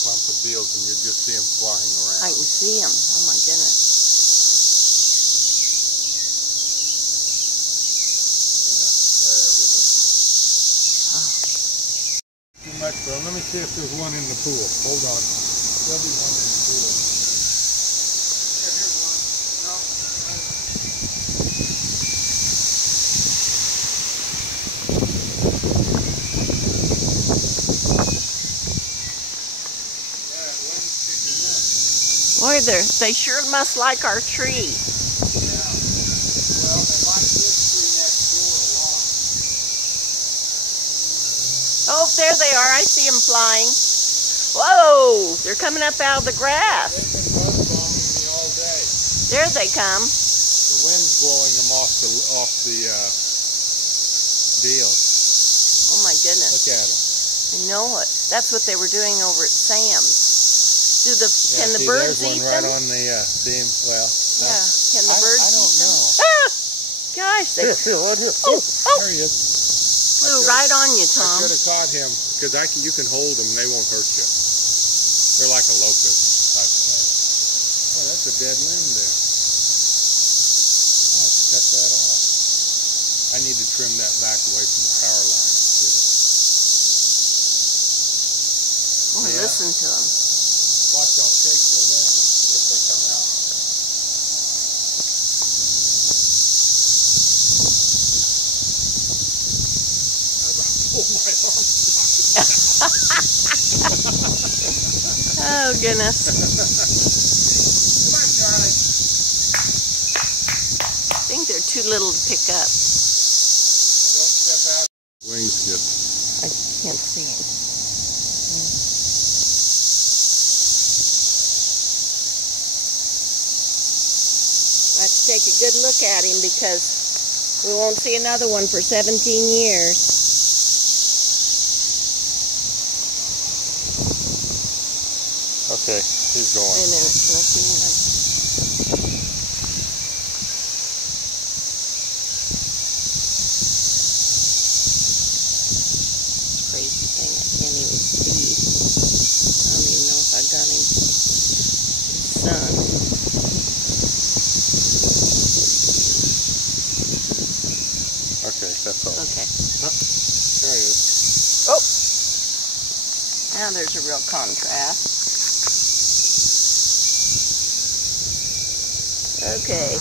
Clump of beetles, and you just see them flying around. I can see them. Oh my goodness. Yeah, they're everywhere. Oh. Too much, bro. Let me see if there's one in the pool. Hold on. There'll be one in the pool. Yeah, here's one. No. Boy, they sure must like our tree. Yeah. Well, they like this tree next door a lot. Oh, there they are. I see them flying. Whoa! They're coming up out of the grass. They've been buzz bombing me all day. There they come. The wind's blowing them off the deal. Oh my goodness. Look at them. I know it. That's what they were doing over at Sam's. Can the see, birds there's eat one right them? on the seam. Well, yeah. Can the birds I don't eat them? know. Ah! Gosh, they Here, right here. Oh, There he is. flew right on you, Tom. I should have caught him because you can hold them. They won't hurt you. They're like a locust type thing. Oh, that's a dead limb there. I have to cut that off. I need to trim that back away from the power line too. Boy, listen to them. Watch, I'll shake the limb and see if they come out. Oh, goodness. Come on, Charlie. I think they're too little to pick up. Don't step out. Wings just. I can't see them. I have to take a good look at him because we won't see another one for 17 years. Okay, he's going. Wait a minute, can I see him? Crazy thing, I can't even see. I don't even know if I got him. Sun. Okay, that's all. Okay. Oh, there he is. Oh! Now there's a real contrast. Okay.